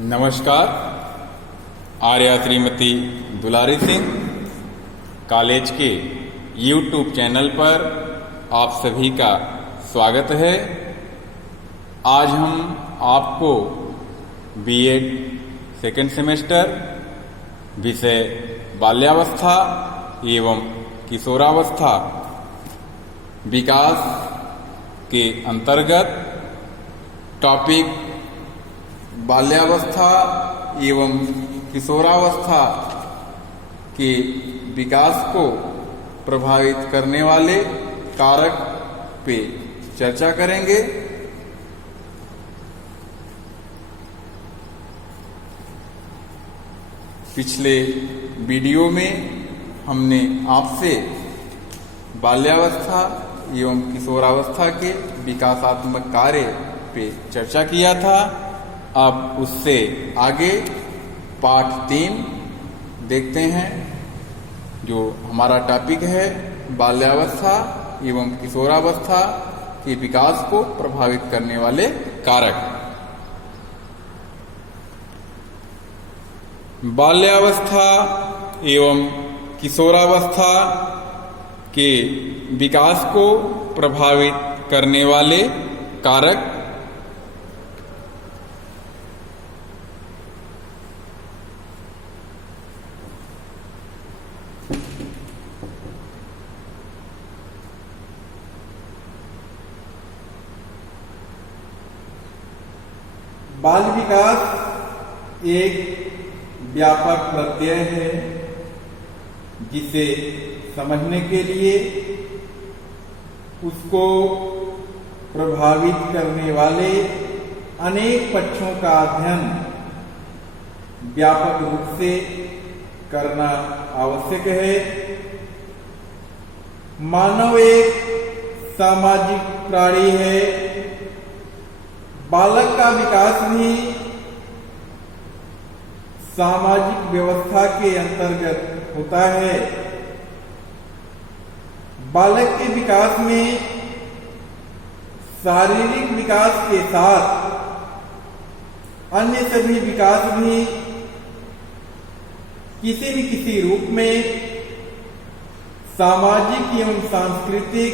नमस्कार। आर्या श्रीमती दुलारी सिंह कॉलेज के YouTube channel पर आप सभी का स्वागत है। आज हम आपको बीएड सेकेंड सेमेस्टर विषय बाल्यावस्था एवं किशोरावस्था विकास के अंतर्गत टॉपिक बाल्यावस्था एवं किशोरावस्था के विकास को प्रभावित करने वाले कारक पे चर्चा करेंगे। पिछले वीडियो में हमने आपसे बाल्यावस्था एवं किशोरावस्था के विकासात्मक कार्य पे चर्चा किया था। अब उससे आगे पाठ 3 देखते हैं, जो हमारा टॉपिक है बाल्यावस्था एवं किशोरावस्था के विकास को प्रभावित करने वाले कारक। बाल्यावस्था एवं किशोरावस्था के विकास को प्रभावित करने वाले कारक। बाल विकास एक व्यापक प्रत्यय है जिसे समझने के लिए उसको प्रभावित करने वाले अनेक पक्षों का अध्ययन व्यापक रूप से करना आवश्यक है। मानव एक सामाजिक प्राणी है। बालक का विकास भी सामाजिक व्यवस्था के अंतर्गत होता है। बालक के विकास में शारीरिक विकास के साथ अन्य सभी विकास भी किसी न किसी रूप में सामाजिक एवं सांस्कृतिक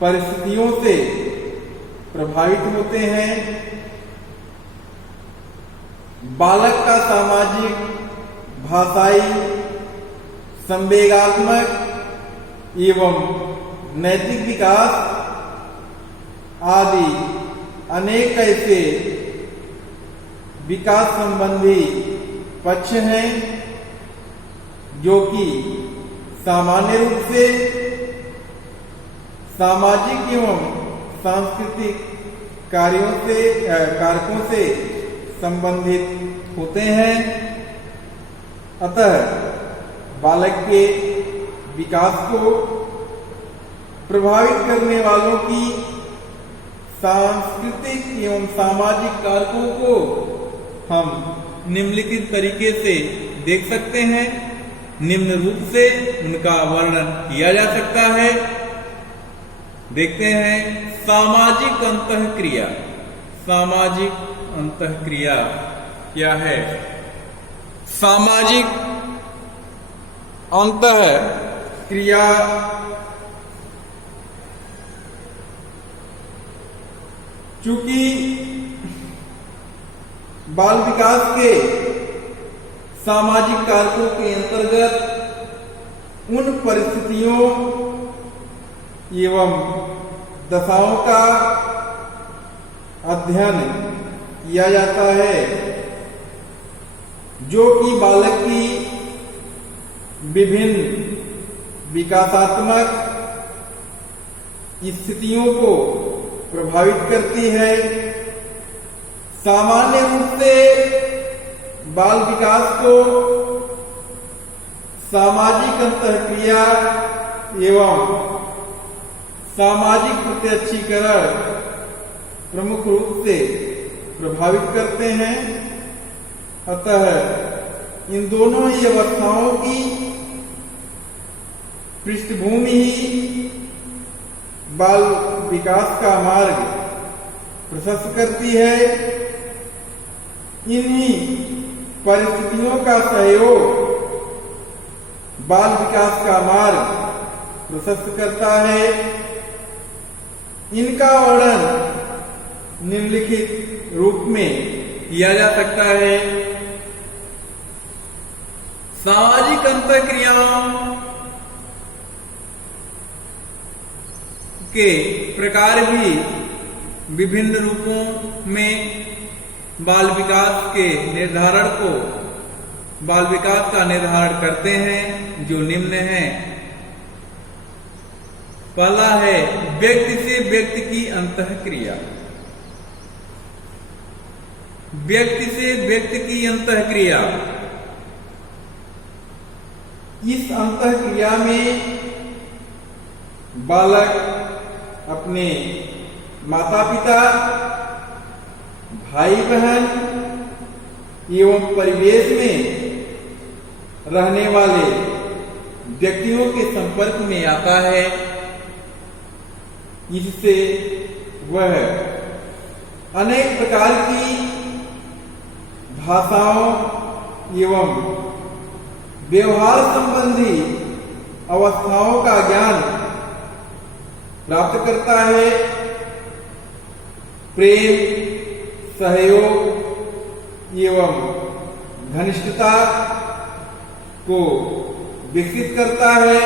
परिस्थितियों से प्रभावित होते हैं। बालक का सामाजिक, भाषाई, संवेगात्मक एवं नैतिक विकास आदि अनेक ऐसे विकास संबंधी पक्ष हैं जो कि सामान्य रूप से सामाजिक एवं सांस्कृतिक कारकों से संबंधित होते हैं। अतः बालक के विकास को प्रभावित करने वालों की सांस्कृतिक एवं सामाजिक कारकों को हम निम्नलिखित तरीके से देख सकते हैं। निम्न रूप से उनका वर्णन किया जा सकता है। देखते हैं, सामाजिक अंतःक्रिया। सामाजिक अंतःक्रिया क्या है? सामाजिक अंतःक्रिया चूंकि बाल विकास के सामाजिक कारकों के अंतर्गत उन परिस्थितियों एवं दशाओं का अध्ययन किया जाता है जो कि बालक की विभिन्न विकासात्मक स्थितियों को प्रभावित करती है। सामान्य रूप से बाल विकास को सामाजिक अंतःक्रिया एवं सामाजिक प्रत्यक्षीकरण प्रमुख रूप से प्रभावित करते हैं। अतः इन दोनों ही अवस्थाओं की पृष्ठभूमि ही बाल विकास का मार्ग प्रशस्त करती है। इन्हीं परिस्थितियों का सहयोग बाल विकास का मार्ग प्रशस्त करता है। इनका वर्णन निम्नलिखित रूप में किया जा सकता है। सामाजिक अंतःक्रियाओं के प्रकार भी विभिन्न रूपों में बाल विकास के निर्धारण को बाल विकास का निर्धारण करते हैं, जो निम्न हैं। पहला है व्यक्ति से व्यक्ति की अंतःक्रिया। व्यक्ति से व्यक्ति की अंतःक्रिया, इस अंतःक्रिया में बालक अपने माता पिता, भाई बहन एवं परिवेश में रहने वाले व्यक्तियों के संपर्क में आता है। इससे वह अनेक प्रकार की भाषाओं एवं व्यवहार संबंधी अवस्थाओं का ज्ञान प्राप्त करता है। प्रेम, सहयोग एवं घनिष्ठता को विकसित करता है।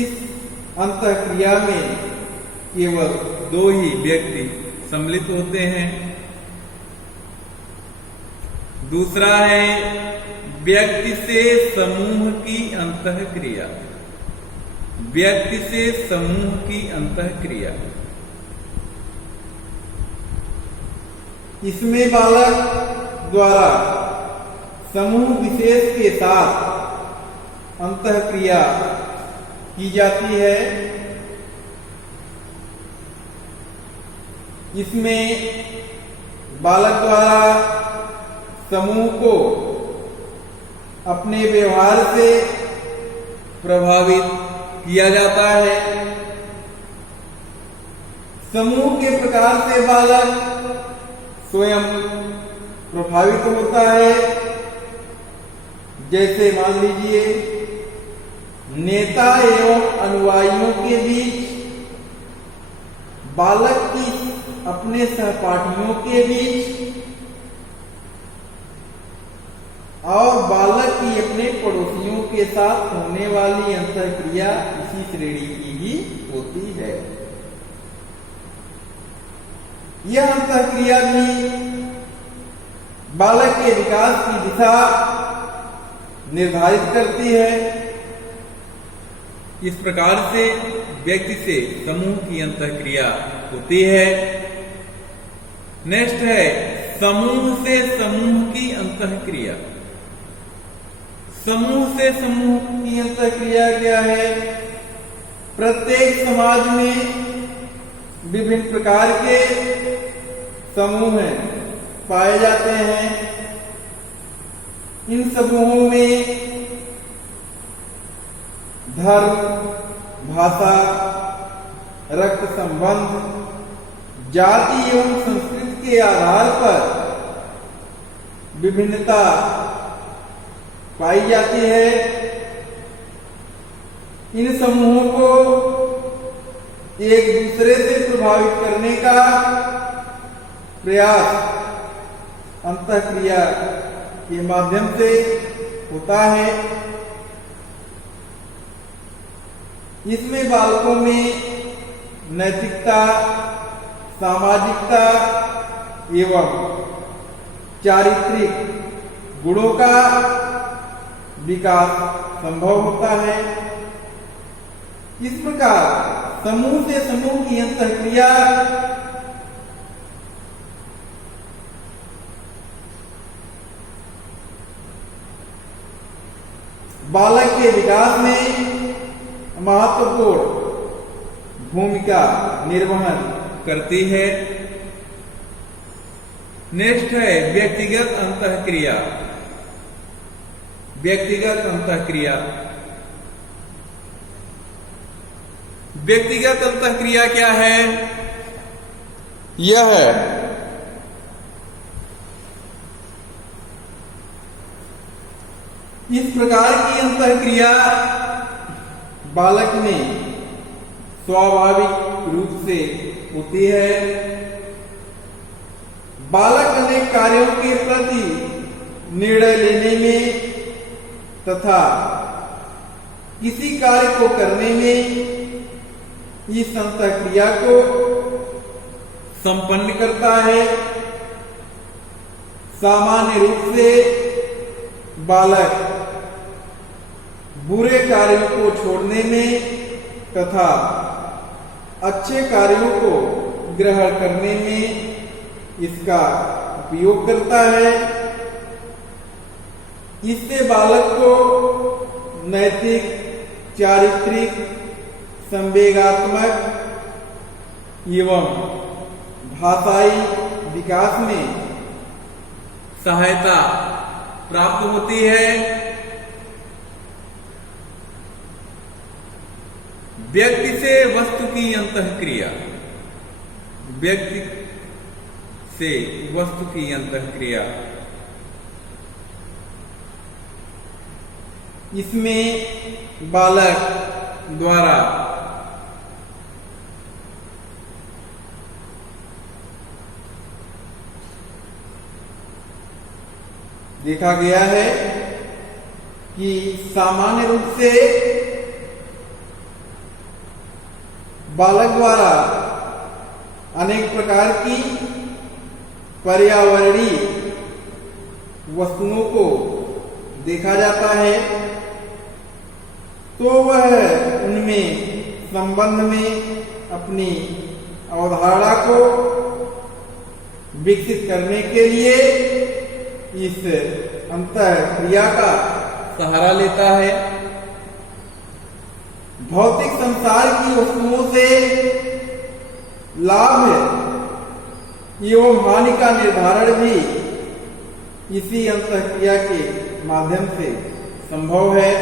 इस अंतःक्रिया में केवल दो ही व्यक्ति सम्मिलित होते हैं। दूसरा है व्यक्ति से समूह की अंतःक्रिया। व्यक्ति से समूह की अंतःक्रिया, इसमें बालक द्वारा समूह विशेष के साथ अंतःक्रिया की जाती है। इसमें बालक द्वारा समूह को अपने व्यवहार से प्रभावित किया जाता है। समूह के प्रकार से बालक स्वयं प्रभावित होता है। जैसे मान लीजिए नेता एवं अनुयायियों के बीच, बालक की अपने सहपाठियों के बीच और बालक की अपने पड़ोसियों के साथ होने वाली अंतःक्रिया इसी श्रेणी की ही होती है। यह अंतःक्रिया भी बालक के विकास की दिशा निर्धारित करती है। इस प्रकार से व्यक्ति से समूह की अंतःक्रिया होती है। नेक्स्ट है समूह से समूह की अंतःक्रिया। समूह से समूह की अंतःक्रिया क्या है? प्रत्येक समाज में विभिन्न प्रकार के समूह पाए जाते हैं। इन समूहों में धर्म, भाषा, रक्त संबंध, जाति एवं संस्कृति के आधार पर विभिन्नता पाई जाती है। इन समूहों को एक दूसरे से प्रभावित करने का प्रयास अंतःक्रिया के माध्यम से होता है। इसमें बालकों में नैतिकता, सामाजिकता एवं चारित्रिक गुणों का विकास संभव होता है। इस प्रकार समूह से समूह की अंतःक्रिया बालक के विकास में महत्वपूर्ण भूमिका निर्वहन करती है। नेक्स्ट है व्यक्तिगत अंतःक्रिया। व्यक्तिगत अंतःक्रिया, व्यक्तिगत अंतःक्रिया क्या है? यह इस प्रकार की अंतःक्रिया बालक में स्वाभाविक रूप से होती है। बालक अनेक कार्यों के प्रति निर्णय लेने में तथा किसी कार्य को करने में इस अंतःक्रिया को संपन्न करता है। सामान्य रूप से बालक बुरे कार्यों को छोड़ने में तथा अच्छे कार्यों को ग्रहण करने में इसका उपयोग करता है। इससे बालक को नैतिक, चारित्रिक, संवेगात्मक एवं भाषाई विकास में सहायता प्राप्त होती है। व्यक्ति से वस्तु की अंतःक्रिया, व्यक्ति से वस्तु की अंतःक्रिया, इसमें बालक द्वारा देखा गया है कि सामान्य रूप से बालक द्वारा अनेक प्रकार की पर्यावरणीय वस्तुओं को देखा जाता है, तो वह उनमें संबंध में अपनी अवधारणा को विकसित करने के लिए इस अंतःक्रिया का सहारा लेता है। भौतिक संसार की वस्तुओं से लाभ एवं हानि का निर्धारण भी इसी अंतःक्रिया के माध्यम से संभव है।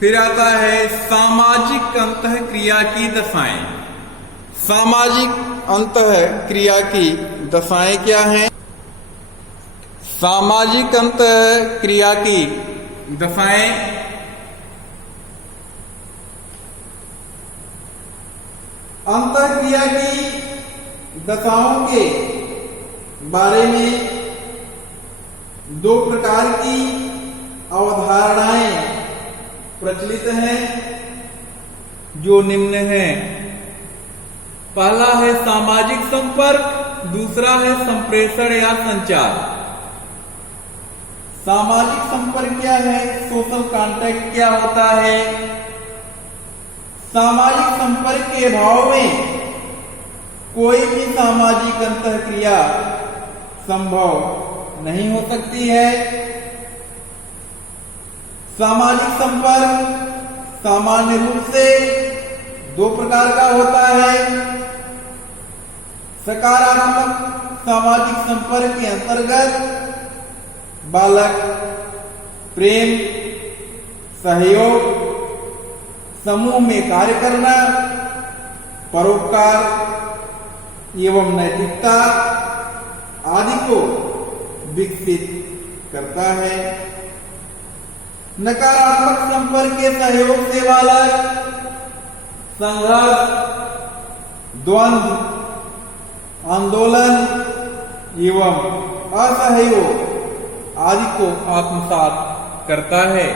फिर आता है सामाजिक अंतःक्रिया की दशाएं। सामाजिक अंतःक्रिया की दशाएं क्या हैं? सामाजिक अंतःक्रिया की दशाएं अंतःक्रिया की दशाओं के बारे में दो प्रकार की अवधारणाएं प्रचलित हैं, जो निम्न है। पहला है सामाजिक संपर्क, दूसरा है संप्रेषण या संचार। सामाजिक संपर्क क्या है? सोशल कांटेक्ट क्या होता है? सामाजिक संपर्क के अभाव में कोई भी सामाजिक अंतःक्रिया संभव नहीं हो सकती है। सामाजिक संपर्क सामान्य रूप से दो प्रकार का होता है। सकारात्मक सामाजिक संपर्क के अंतर्गत बालक प्रेम, सहयोग, समूह में कार्य करना, परोपकार एवं नैतिकता आदि को विकसित करता है। नकारात्मक संपर्क के सहयोग से बालक संघर्ष, द्वंद्व, आंदोलन एवं असहयोग आदि को आत्मसात करता है।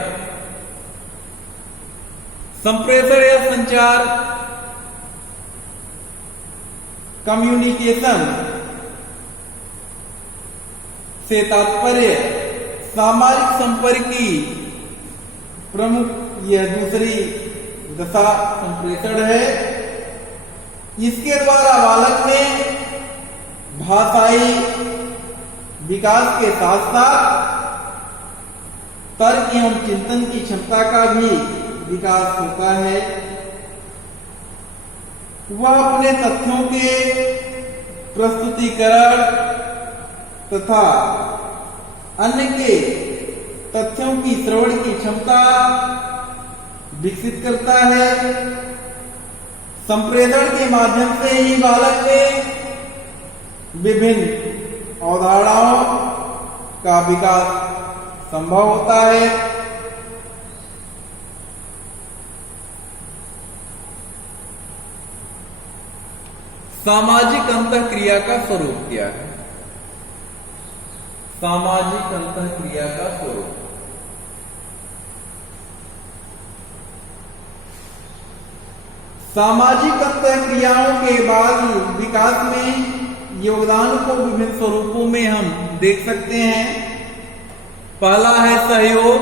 संप्रेषण या संचार कम्युनिकेशन से तात्पर्य सामाजिक संपर्क की प्रमुख यह दूसरी दशा संप्रेषण है। इसके द्वारा बालक में भाषाई विकास के साथ साथ तर्क एवं चिंतन की क्षमता का भी विकास होता है। वह अपने तथ्यों के प्रस्तुतिकरण तथा अन्य के तथ्यों की श्रवण की क्षमता विकसित करता है। संप्रेषण के माध्यम से ही बालक में विभिन्न अवधारणाओं का विकास संभव होता है। सामाजिक अंतःक्रिया का स्वरूप क्या है? सामाजिक अंतःक्रिया का स्वरूप सामाजिक अंतःक्रियाओं के बाद विकास में योगदान को विभिन्न स्वरूपों में हम देख सकते हैं। पहला है सहयोग,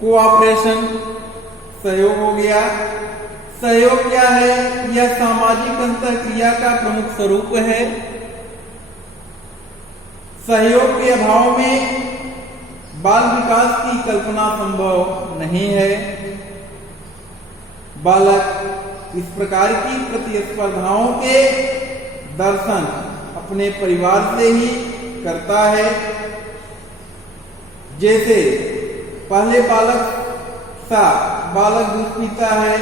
कोऑपरेशन, सहयोग हो गया। सहयोग क्या है? यह सामाजिक अंतःक्रिया का प्रमुख स्वरूप है। सहयोग के अभाव में बाल विकास की कल्पना संभव नहीं है। बालक इस प्रकार की प्रतिस्पर्धाओं के दर्शन अपने परिवार से ही करता है। जैसे पहले बालक दूध पीता है,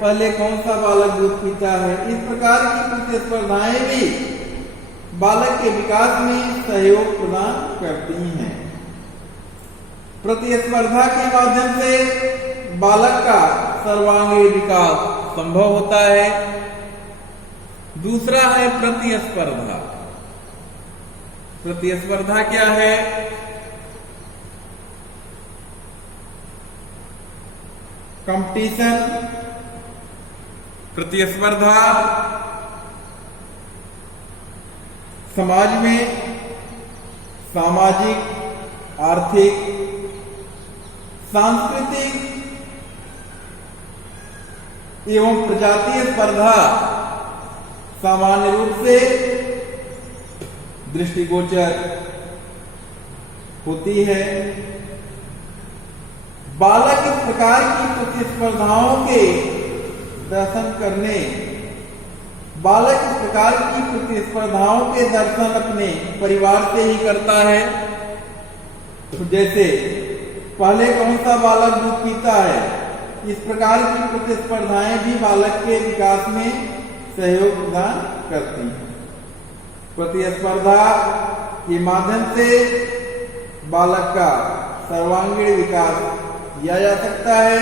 पहले कौन सा बालक दूध पीता है। इस प्रकार की प्रतिस्पर्धाएं भी बालक के विकास में सहयोग प्रदान करती हैं। प्रतिस्पर्धा के माध्यम से बालक का सर्वांगीण विकास संभव होता है। दूसरा है प्रतिस्पर्धा। प्रतिस्पर्धा क्या है? कंपटीशन, प्रतिस्पर्धा समाज में सामाजिक, आर्थिक, सांस्कृतिक एवं प्रजातीय स्पर्धा सामान्य रूप से दृष्टिगोचर होती है। बालक इस प्रकार की प्रतिस्पर्धाओं के दर्शन अपने परिवार से ही करता है। जैसे पहले कौन सा बालक दूध पीता है, इस प्रकार की प्रतिस्पर्धाएं भी बालक के विकास में सहयोग प्रदान करती हैं। प्रतिस्पर्धा के माध्यम से बालक का सर्वांगीण विकास किया जा सकता है।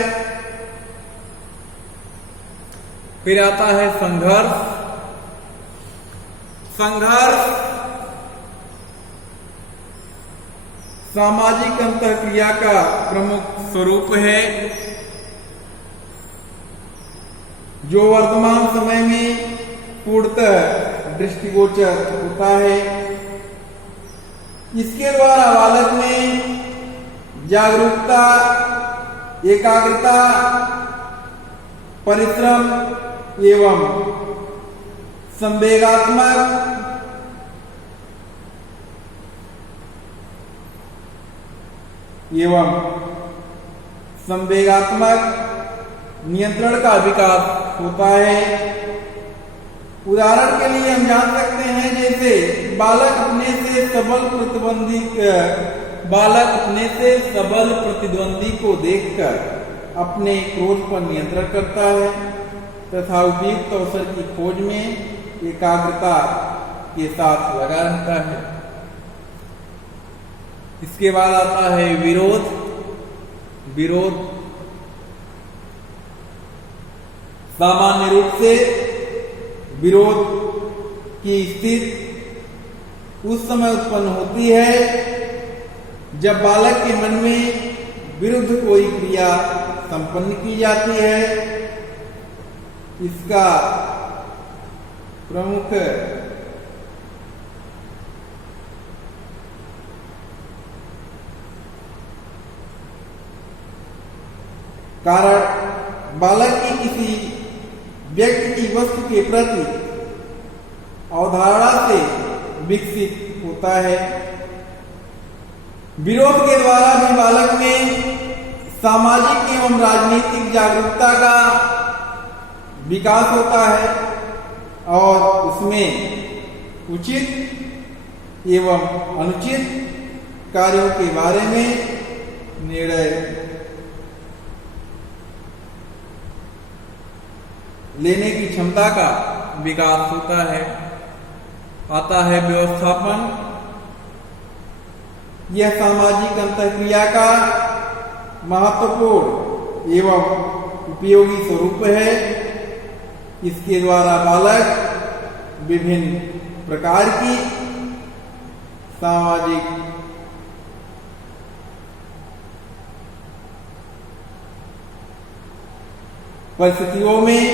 फिर आता है संघर्ष। संघर्ष सामाजिक अंतःक्रिया का प्रमुख स्वरूप है, जो वर्तमान समय में पूर्णतः दृष्टिगोचर होता है। इसके द्वारा बालक में जागरूकता, एकाग्रता, परिश्रम एवं संवेगात्मक नियंत्रण का विकास होता है। उदाहरण के लिए हम जान सकते हैं, जैसे बालक अपने से सबल प्रतिद्वंदी को देखकर अपने क्रोध पर नियंत्रण करता है तथा उपयुक्त अवसर की खोज में एकाग्रता के साथ लगा रहता है। इसके बाद आता है विरोध। विरोध सामान्य रूप से विरोध की स्थिति उस समय उत्पन्न होती है जब बालक के मन में विरुद्ध कोई क्रिया संपन्न की जाती है। इसका प्रमुख कारण बालक की किसी व्यक्ति की वस्तु के प्रति अवधारणा से विकसित होता है। विरोध के द्वारा भी बालक में सामाजिक एवं राजनीतिक जागरूकता का विकास होता है और उसमें उचित एवं अनुचित कार्यों के बारे में निर्णय लेने की क्षमता का विकास होता है। आता है व्यवस्थापन। यह सामाजिक अंतःक्रिया का महत्वपूर्ण एवं उपयोगी स्वरूप है। इसके द्वारा बालक विभिन्न प्रकार की सामाजिक परिस्थितियों में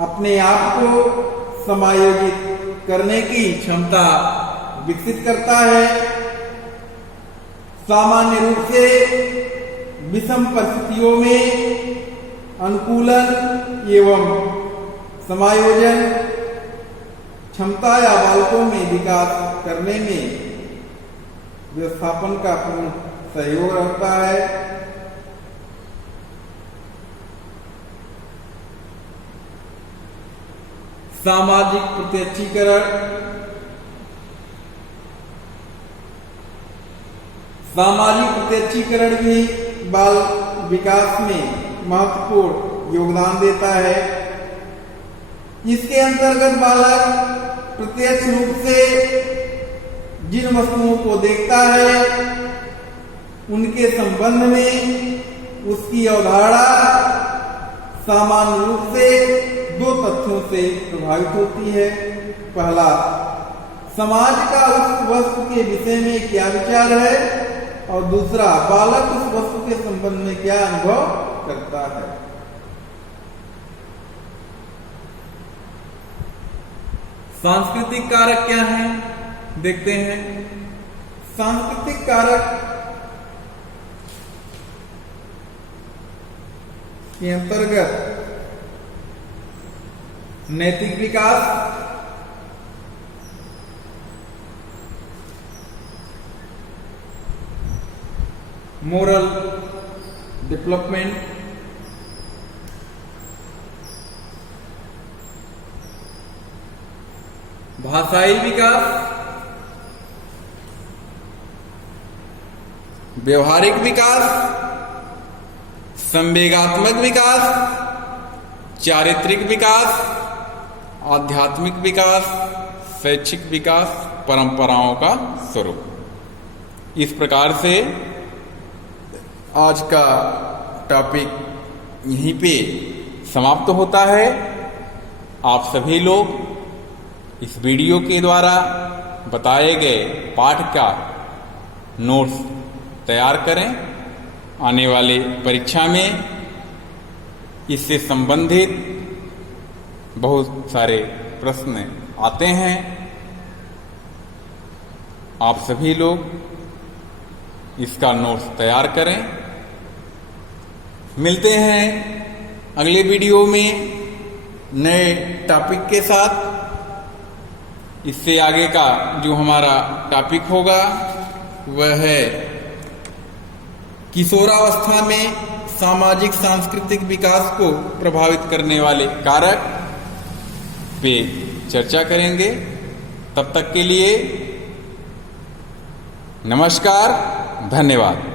अपने आप को समायोजित करने की क्षमता विकसित करता है। सामान्य रूप से विषम परिस्थितियों में अनुकूलन एवं समायोजन क्षमता या बालकों में विकास करने में व्यवस्थापन का पूर्ण सहयोग रहता है। सामाजिक प्रत्यक्षीकरण। सामाजिक प्रत्यक्षीकरण भी बाल विकास में महत्वपूर्ण योगदान देता है। इसके अंतर्गत बालक प्रत्यक्ष रूप से जिन वस्तुओं को देखता है उनके संबंध में उसकी अवधारणा सामान्य रूप से दो तथ्यों से प्रभावित होती है। पहला, समाज का उस वस्तु के विषय में क्या विचार है, और दूसरा, बालक उस वस्तु के संबंध में क्या अनुभव करता है। सांस्कृतिक कारक क्या हैं, देखते हैं। सांस्कृतिक कारक के अंतर्गत नैतिक विकास, मोरल डेवलपमेंट, भाषाई विकास, व्यवहारिक विकास, संवेगात्मक विकास, चारित्रिक विकास, आध्यात्मिक विकास, शैक्षिक विकास, परंपराओं का स्वरूप। इस प्रकार से आज का टॉपिक यहीं पे समाप्त होता है। आप सभी लोग इस वीडियो के द्वारा बताए गए पाठ का नोट्स तैयार करें। आने वाले परीक्षा में इससे संबंधित बहुत सारे प्रश्न आते हैं। आप सभी लोग इसका नोट्स तैयार करें। मिलते हैं अगले वीडियो में नए टॉपिक के साथ। इससे आगे का जो हमारा टॉपिक होगा वह है किशोरावस्था में सामाजिक सांस्कृतिक विकास को प्रभावित करने वाले कारक पे चर्चा करेंगे। तब तक के लिए नमस्कार, धन्यवाद।